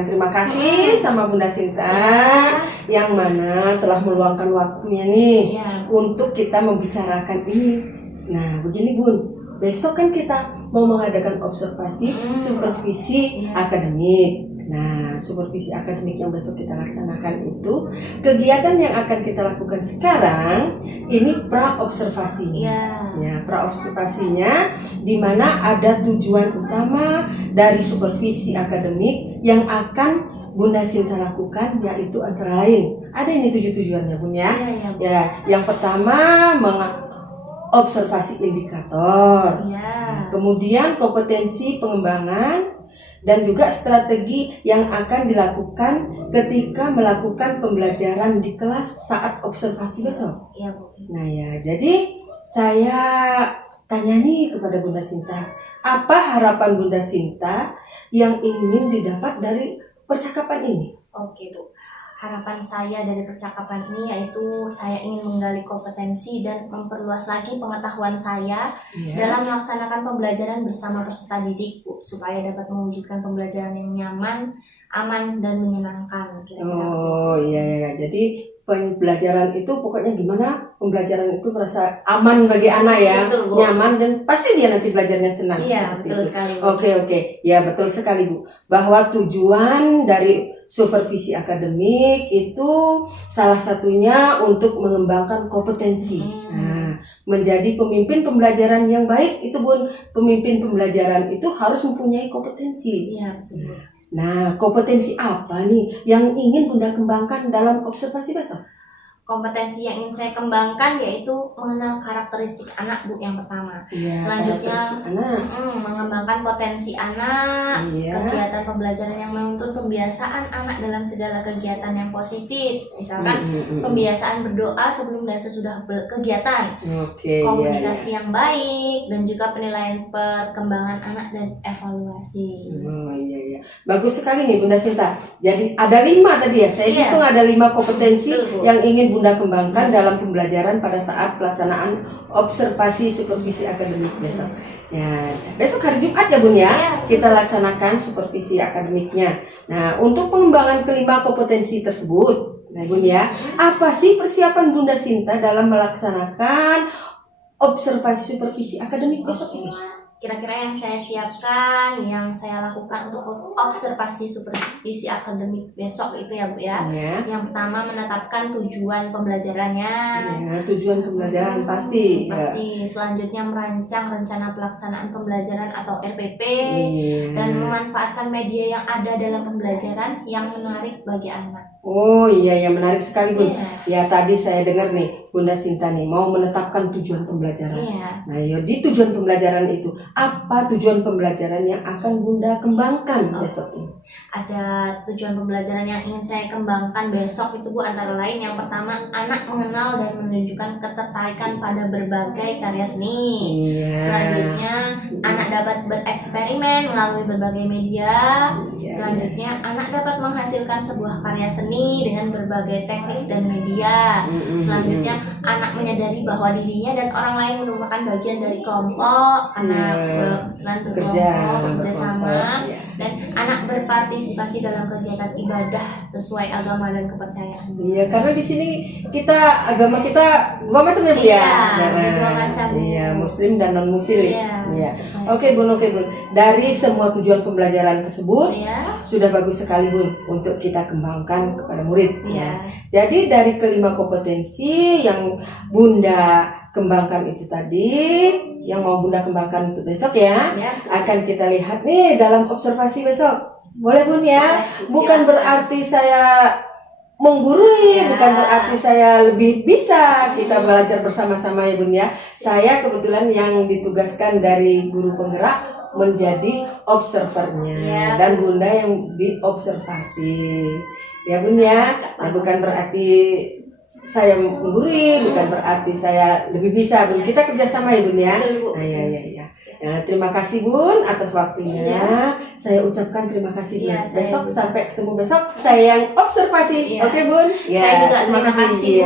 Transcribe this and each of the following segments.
ucapkan terima kasih sama Bunda Sinta yang mana telah meluangkan waktunya nih untuk kita membicarakan ini. Nah, begini Bun, besok kan kita mau mengadakan observasi supervisi akademik. Nah, supervisi akademik yang besok kita laksanakan itu, kegiatan yang akan kita lakukan sekarang ini pra-observasi. Ya, pra-observasinya di mana ada tujuan utama dari supervisi akademik yang akan Bunda Sinta lakukan, yaitu antara lain ada ini 7 tujuannya Bun ya. Ya, yang pertama observasi indikator. Kemudian kompetensi pengembangan dan juga strategi yang akan dilakukan ketika melakukan pembelajaran di kelas saat observasi besok. Nah ya, jadi saya tanya nih kepada Bunda Sinta, apa harapan Bunda Sinta yang ingin didapat dari percakapan ini? Oke Bu, harapan saya dari percakapan ini yaitu saya ingin menggali kompetensi dan memperluas lagi pengetahuan saya dalam melaksanakan pembelajaran bersama peserta didik Bu, supaya dapat mewujudkan pembelajaran yang nyaman, aman, dan menyenangkan. Oh iya, jadi pembelajaran itu pokoknya gimana? Pembelajaran itu merasa aman bagi anak ya, betul, nyaman, dan pasti dia nanti belajarnya senang. Iya, betul sekali Bu. Oke, ya betul sekali Bu, bahwa tujuan dari supervisi akademik itu salah satunya untuk mengembangkan kompetensi. Nah, menjadi pemimpin pembelajaran yang baik itu Bun, pemimpin pembelajaran itu harus mempunyai kompetensi. Iya, betul. Nah, kompetensi apa nih yang ingin Bunda kembangkan dalam observasi besok? Kompetensi yang ingin saya kembangkan yaitu mengenal karakteristik anak Bu, yang pertama. Selanjutnya mengembangkan potensi anak, kegiatan pembelajaran yang menuntun pembiasaan anak dalam segala kegiatan yang positif. Misalkan pembiasaan berdoa sebelum dan sesudah kegiatan, komunikasi yang baik, dan juga penilaian perkembangan anak dan evaluasi. Bagus sekali nih Bunda Sinta. Jadi ada 5 tadi ya, saya hitung ada 5 kompetensi yang ingin Bunda kembangkan dalam pembelajaran pada saat pelaksanaan observasi supervisi akademik besok. Ya, besok hari Jumat ya Bun ya, kita laksanakan supervisi akademiknya. Nah, untuk pengembangan kelima kompetensi tersebut, nah Bun ya, apa sih persiapan Bunda Sinta dalam melaksanakan observasi supervisi akademik besok ini? Kira-kira yang saya siapkan, yang saya lakukan untuk observasi supervisi akademik besok itu ya Bu ya. Yang pertama menetapkan tujuan pembelajarannya. Tujuan pembelajaran pasti. Selanjutnya merancang rencana pelaksanaan pembelajaran atau RPP dan memanfaatkan media yang ada dalam pembelajaran yang menarik bagi anak. Oh iya, yang menarik sekali Bun. Ya tadi saya dengar nih Bunda Sinta nih mau menetapkan tujuan pembelajaran. Nah ya, di tujuan pembelajaran itu apa tujuan pembelajaran yang akan Bunda kembangkan besok ini? Ada tujuan pembelajaran yang ingin saya kembangkan besok itu Bu, antara lain yang pertama anak mengenal dan menunjukkan ketertarikan pada berbagai karya seni. Selanjutnya anak dapat bereksperimen melalui berbagai media. Selanjutnya anak dapat menghasilkan sebuah karya seni dengan berbagai teknik dan media. Selanjutnya anak menyadari bahwa dirinya dan orang lain merupakan bagian dari kelompok karena bekerja sama, dan anak berpartisipasi dalam kegiatan ibadah sesuai agama dan kepercayaan. Iya, karena di sini agama kita dua macam ya Bu ya. Dua macam. Iya, Muslim dan non Muslim. Oke Bun. Dari semua tujuan pembelajaran tersebut sudah bagus sekali Bun untuk kita kembangkan kepada murid. Jadi dari kelima kompetensi yang Bunda kembangkan itu tadi, yang mau Bunda kembangkan untuk besok ya, akan kita lihat nih dalam observasi besok. Boleh Bun ya? Bukan berarti saya menggurui, bukan berarti saya lebih bisa, kita belajar bersama-sama ya Bun ya. Saya kebetulan yang ditugaskan dari guru penggerak menjadi observernya, dan Bunda yang diobservasi ya Bun ya. Nah, bukan berarti saya menggurui, bukan berarti saya lebih bisa Bun. Kita kerjasama ya Bun ya. Nah, ya. Nah, terima kasih Bun atas waktunya. Saya ucapkan terima kasih Bun. Besok sampai ketemu besok. Saya yang observasi. Oke Bun. Saya juga terima kasih Bu.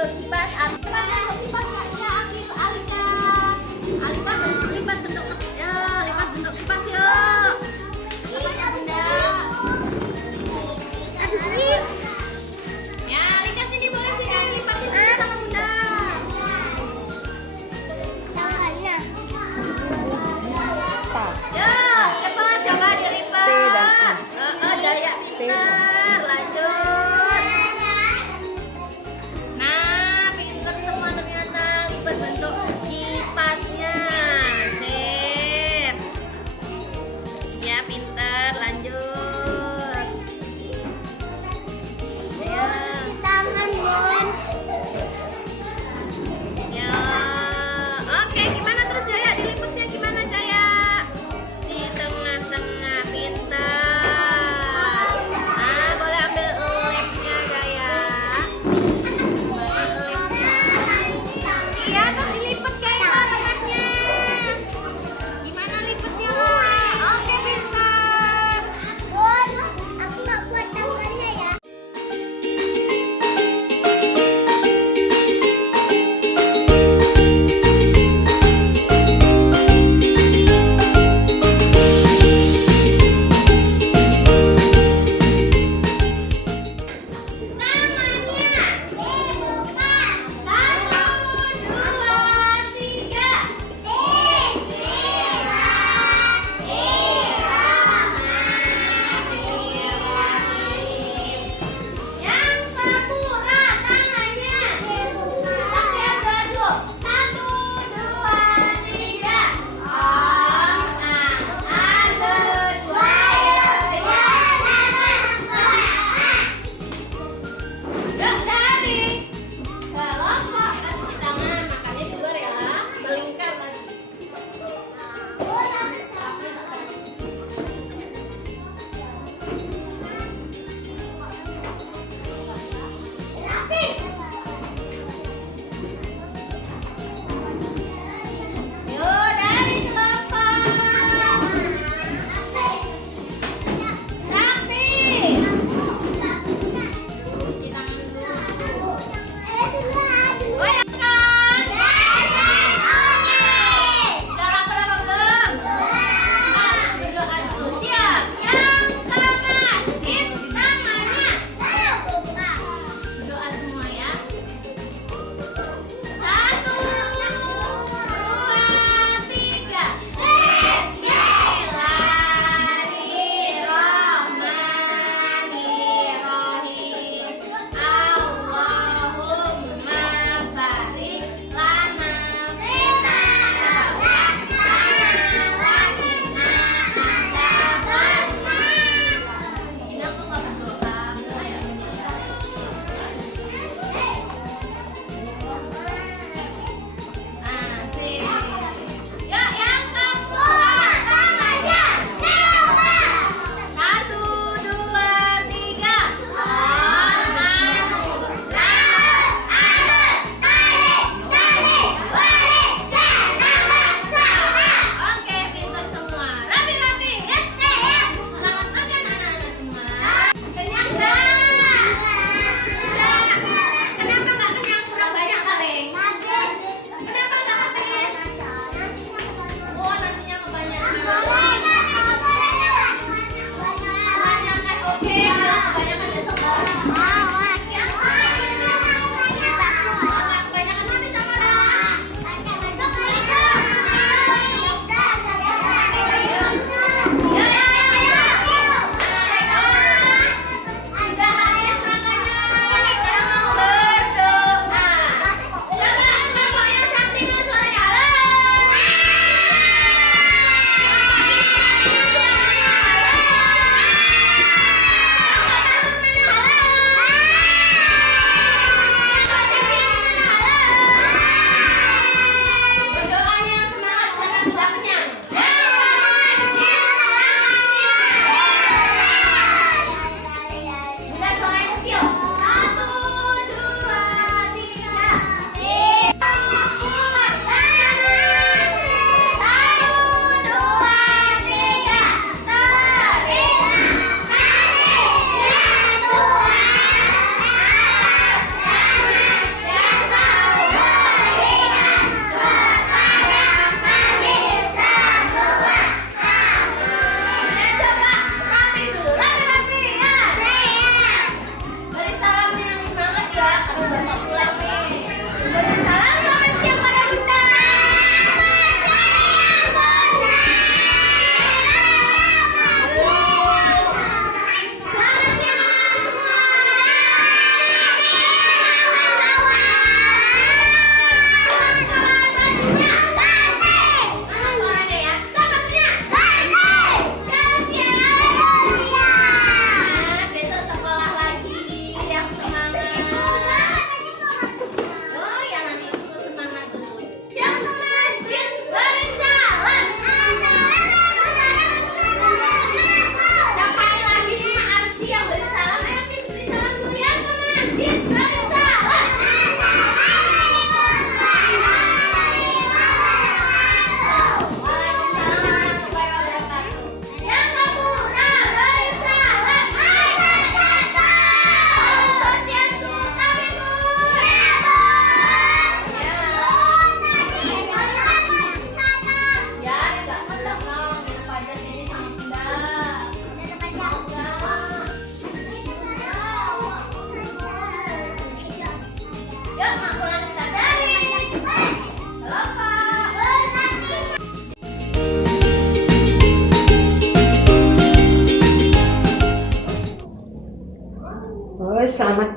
bentuk kipas. Lipat bentuk kipas Kak. Ya, ambil Alika. Alika lipat bentuk lipat bentuk kipas yuk. Iya, Bunda. Habis ini. Ya, Alika sini boleh sini lipat sini sama Bunda. Tangannya. Ya, cepat coba dilipat. T dan A. Jaya pintar. Lanjut. Nah, pintar semua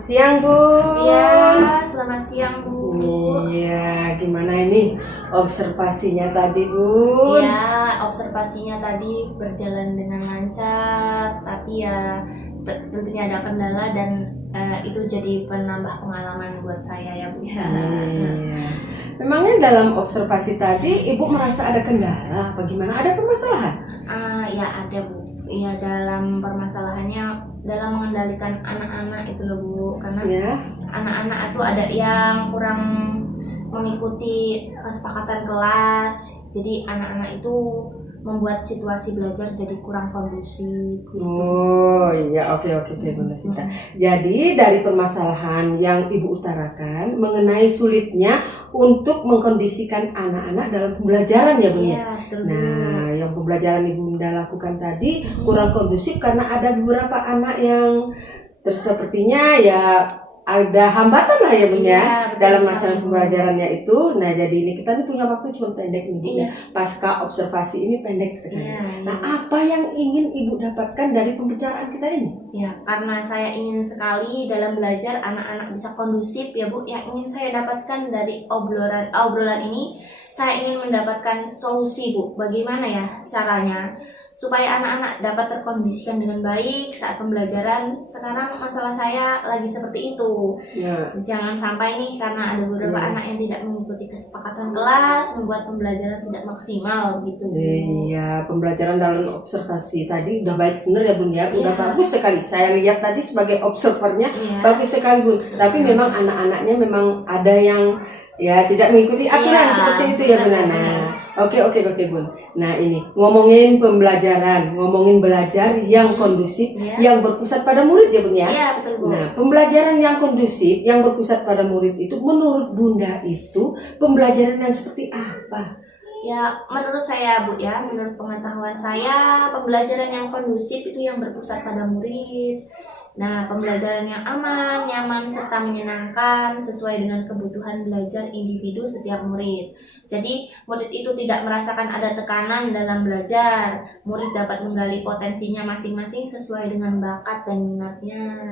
siang, Bu. Iya, selamat siang, Bu. Iya, gimana ini observasinya tadi, Bu? Iya, observasinya tadi berjalan dengan lancar, tapi ya tentunya ada kendala dan itu jadi penambah pengalaman buat saya ya, Bu. Iya. Memangnya dalam observasi tadi Ibu merasa ada kendala apa gimana? Ada permasalahan? Ya ada, Bu. Iya, dalam permasalahannya dalam mengendalikan anak-anak itu loh, Bu. Karena anak-anak itu ada yang kurang mengikuti kesepakatan kelas. Jadi anak-anak itu membuat situasi belajar jadi kurang kondusif. Oh iya, oke Bunda Sinta. Jadi dari permasalahan yang Ibu utarakan mengenai sulitnya untuk mengkondisikan anak-anak dalam pembelajaran ya Bunda. Iya, betul. Nah, yang pembelajaran Ibu Bunda lakukan tadi kurang kondusif karena ada beberapa anak yang sepertinya ya ada hambatan lah ya Bun ya dalam melaksanakan pembelajarannya itu. Nah jadi ini kita nih punya waktu cuma pendek nih Bun ya. Pasca observasi ini pendek sekali. Nah apa yang ingin Ibu dapatkan dari pembicaraan kita ini? Ya karena saya ingin sekali dalam belajar anak-anak bisa kondusif ya Bu. Yang ingin saya dapatkan dari obrolan ini, saya ingin mendapatkan solusi Bu. Bagaimana ya caranya supaya anak-anak dapat terkondisikan dengan baik saat pembelajaran. Sekarang masalah saya lagi seperti itu. Jangan sampai nih karena ada beberapa anak yang tidak mengikuti kesepakatan kelas membuat pembelajaran tidak maksimal gitu. Iya, pembelajaran dalam observasi tadi udah baik bener ya Bun ya. Udah bagus sekali. Saya lihat tadi sebagai observernya bagus sekali Bun. Tapi memang anak-anaknya memang ada yang ya tidak mengikuti aturan seperti itu ya Bun. Oke Bun. Nah ini ngomongin pembelajaran, ngomongin belajar yang kondusif, yang berpusat pada murid ya Bun ya. Iya betul Bu. Nah pembelajaran yang kondusif, yang berpusat pada murid itu menurut Bunda itu pembelajaran yang seperti apa? Ya menurut saya Bu ya, menurut pengetahuan saya pembelajaran yang kondusif itu yang berpusat pada murid. Nah, pembelajaran yang aman, nyaman, serta menyenangkan sesuai dengan kebutuhan belajar individu setiap murid. Jadi, murid itu tidak merasakan ada tekanan dalam belajar. Murid dapat menggali potensinya masing-masing sesuai dengan bakat dan minatnya.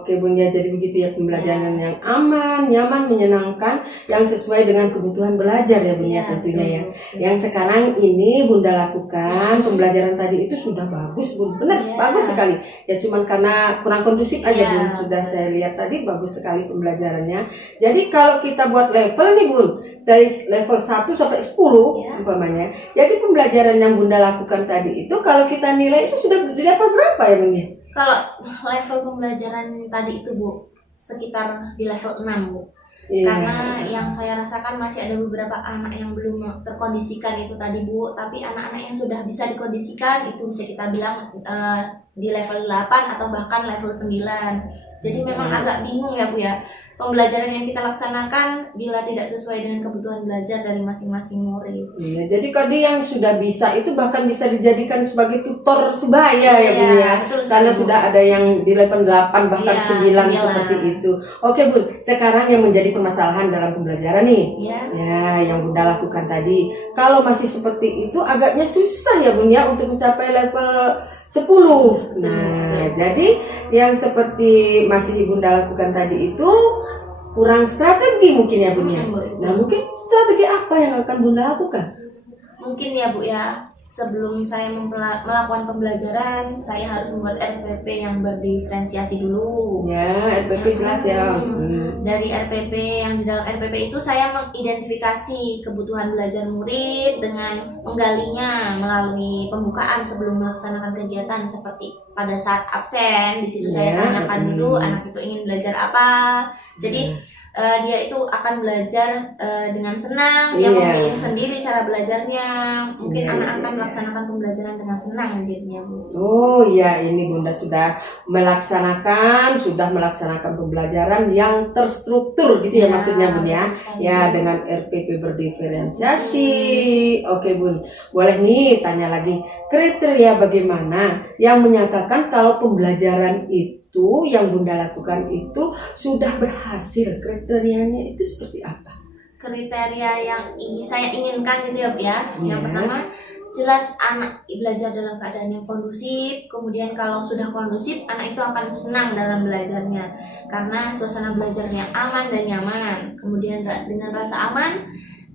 Oke Bun ya, jadi begitu ya pembelajaran yang aman, nyaman, menyenangkan, yang sesuai dengan kebutuhan belajar ya Bun ya tentunya ya. Yang sekarang ini Bunda lakukan, pembelajaran tadi itu sudah bagus Bun, benar bagus sekali. Ya cuman karena kurang kondusif aja Bun, sudah saya lihat tadi bagus sekali pembelajarannya. Jadi kalau kita buat level nih Bun, dari level 1 sampai 10 umpamanya. Jadi pembelajaran yang Bunda lakukan tadi itu kalau kita nilai itu sudah di level berapa ya Bun ya? Kalau level pembelajaran tadi itu Bu, sekitar di level 6 Bu. Karena yang saya rasakan masih ada beberapa anak yang belum terkondisikan itu tadi Bu. Tapi anak-anak yang sudah bisa dikondisikan itu bisa kita bilang di level 8 atau bahkan level 9. Jadi memang agak bingung ya Bu ya, pembelajaran yang kita laksanakan bila tidak sesuai dengan kebutuhan belajar dari masing-masing murid. Iya, jadi kalau yang sudah bisa itu bahkan bisa dijadikan sebagai tutor sebaya ya Bun ya. Karena sudah ada yang di level 8 bahkan 9 seperti itu. Oke Bun, sekarang yang menjadi permasalahan dalam pembelajaran nih. Ya, yang Bunda lakukan tadi. Kalau masih seperti itu agaknya susah ya Bun ya untuk mencapai level 10. Nah, jadi yang seperti masih Bunda lakukan tadi itu kurang strategi mungkin ya Bun ya. Nah mungkin strategi apa yang akan Bunda lakukan? Mungkin ya Bu ya, sebelum saya melakukan pembelajaran, saya harus membuat RPP yang berdiferensiasi dulu. Ya, RPP jelas ya. Dari RPP yang di dalam RPP itu saya mengidentifikasi kebutuhan belajar murid dengan menggalinya melalui pembukaan sebelum melaksanakan kegiatan seperti pada saat absen. Di situ saya tanyakan dulu anak itu ingin belajar apa. Jadi dia itu akan belajar dengan senang, dia memilih sendiri cara belajarnya. Mungkin anak akan melaksanakan pembelajaran dengan senang jadinya Bu. Oh iya, ini Bunda sudah melaksanakan pembelajaran yang terstruktur gitu ya maksudnya Bun ya. Ya dengan RPP berdiferensiasi. Oke Bun, boleh nih tanya lagi, kriteria bagaimana yang menyatakan kalau pembelajaran itu yang Bunda lakukan itu sudah berhasil? Kriterianya itu seperti apa? Kriteria yang saya inginkan gitu ya Bu ya. Yang pertama, jelas anak belajar dalam keadaan yang kondusif. Kemudian kalau sudah kondusif, anak itu akan senang dalam belajarnya karena suasana belajarnya aman dan nyaman. Kemudian dengan rasa aman,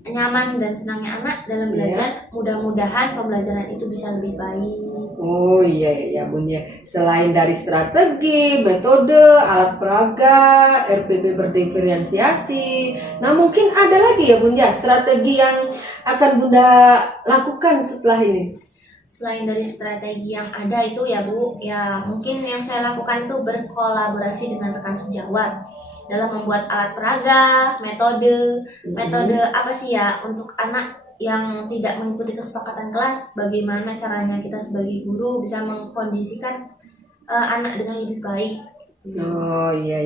nyaman dan senangnya anak dalam belajar, mudah-mudahan pembelajaran itu bisa lebih baik. Oh iya Bun ya. Selain dari strategi, metode, alat peraga, RPP berdiferensiasi, nah mungkin ada lagi ya Bun ya strategi yang akan Bunda lakukan setelah ini. Selain dari strategi yang ada itu ya Bu, ya mungkin yang saya lakukan itu berkolaborasi dengan rekan sejawat dalam membuat alat peraga, metode apa sih ya untuk anak yang tidak mengikuti kesepakatan kelas, bagaimana caranya kita sebagai guru bisa mengkondisikan anak dengan lebih baik. Oh iya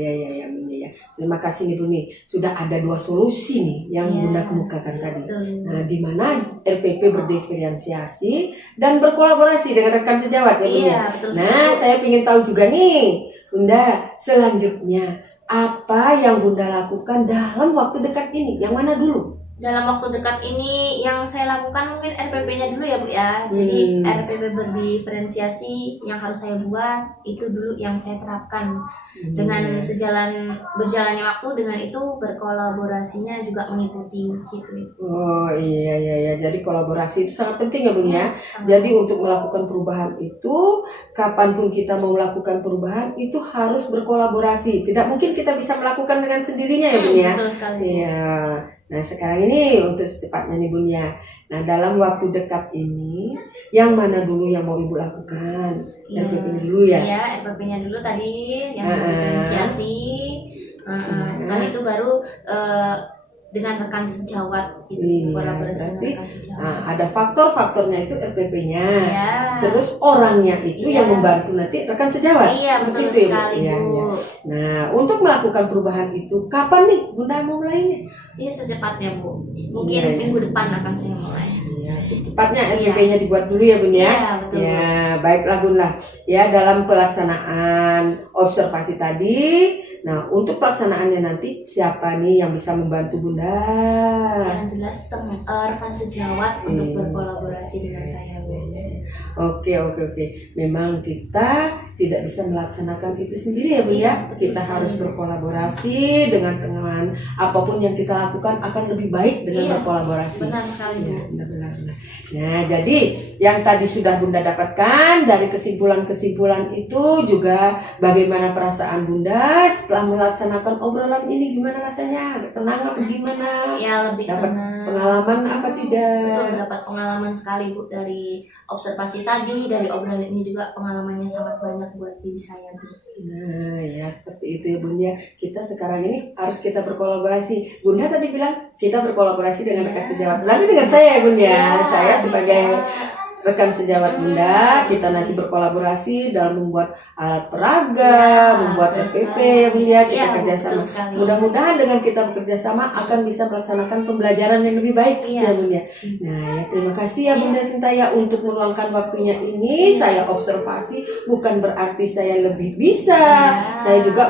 Bunda ya. Terima kasih nih Bun nih. Sudah ada 2 solusi nih yang Bunda kemukakan tadi. Nah, di mana RPP berdiferensiasi dan berkolaborasi dengan rekan sejawat ya Bun ya. Nah, saya ingin tahu juga nih Bunda, selanjutnya apa yang Bunda lakukan dalam waktu dekat ini? Yang mana dulu? Dalam waktu dekat ini yang saya lakukan mungkin RPP-nya dulu ya Bu ya. Jadi RPP berdiferensiasi yang harus saya buat itu dulu yang saya terapkan. Dengan berjalannya waktu dengan itu berkolaborasinya juga mengikuti gitu. Oh iya. Jadi kolaborasi itu sangat penting ya Bun ya. Jadi untuk melakukan perubahan itu, kapanpun kita mau melakukan perubahan itu harus berkolaborasi. Tidak mungkin kita bisa melakukan dengan sendirinya ya Bun ya. Betul sekali. Iya. Nah sekarang ini untuk secepatnya nih Bun ya. Nah dalam waktu dekat ini yang mana dulu yang mau Ibu lakukan? RPP-nya dulu ya? Iya, RPP-nya dulu tadi yang diferensiasi. Setelah itu baru dengan rekan sejawat gitu, kolaborasi dengan rekan sejawat. Ada faktor-faktornya itu RPP-nya. Terus orangnya itu yang membantu nanti rekan sejawat. Betul sekali Bu. Nah, untuk melakukan perubahan itu kapan nih Bunda mau mulainya? Iya secepatnya Bu. Mungkin minggu depan akan saya mulai. Iya, secepatnya RPP-nya dibuat dulu ya Bun ya. Iya, betul. Ya, baiklah Bun lah. Ya, dalam pelaksanaan observasi tadi, nah untuk pelaksanaannya nanti siapa nih yang bisa membantu Bunda? Yang jelas rekan sejawat untuk berkolaborasi dengan saya Bu. Oke. Memang kita tidak bisa melaksanakan itu sendiri ya Bun ya. Kita harus berkolaborasi dengan teman. Apapun yang kita lakukan akan lebih baik dengan berkolaborasi. Benar sekali Bu. Benar. Nah, jadi yang tadi sudah Bunda dapatkan dari kesimpulan-kesimpulan itu juga bagaimana perasaan Bunda setelah melaksanakan obrolan ini, gimana rasanya? Tenang apa gimana? Ya lebih dapat tenang. Pengalaman apa tidak? Betul, dapat pengalaman sekali Bu dari observasi tadi, dari obrolan ini juga pengalamannya sangat banyak buat diri saya Bu. Nah ya seperti itu ya Bun ya. Kita sekarang ini harus kita berkolaborasi. Bunda tadi bilang kita berkolaborasi dengan rekan sejawat. Berarti dengan saya ya Bun ya. Saya sebagai rekan sejawat Bunda, kita nanti berkolaborasi dalam membuat alat peraga, membuat RPP ya Bun ya. Kita kerjasama. Mudah-mudahan dengan kita bekerja sama akan bisa melaksanakan pembelajaran yang lebih baik ya Bun ya. Nah ya terima kasih ya Bunda Sintaya untuk meluangkan waktunya ini. Saya observasi bukan berarti saya lebih bisa. Saya juga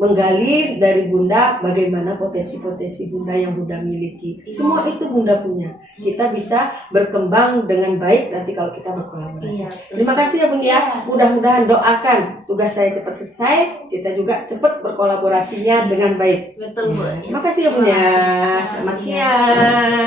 menggali dari Bunda bagaimana potensi-potensi Bunda yang Bunda miliki. Semua itu Bunda punya. Kita bisa berkembang dengan baik nanti kalau kita berkolaborasi. Terima kasih ya Bun ya. Mudah-mudahan doakan tugas saya cepat selesai, kita juga cepat berkolaborasinya dengan baik. Betul Bu. Terima kasih ya Bun ya. Selamat siang.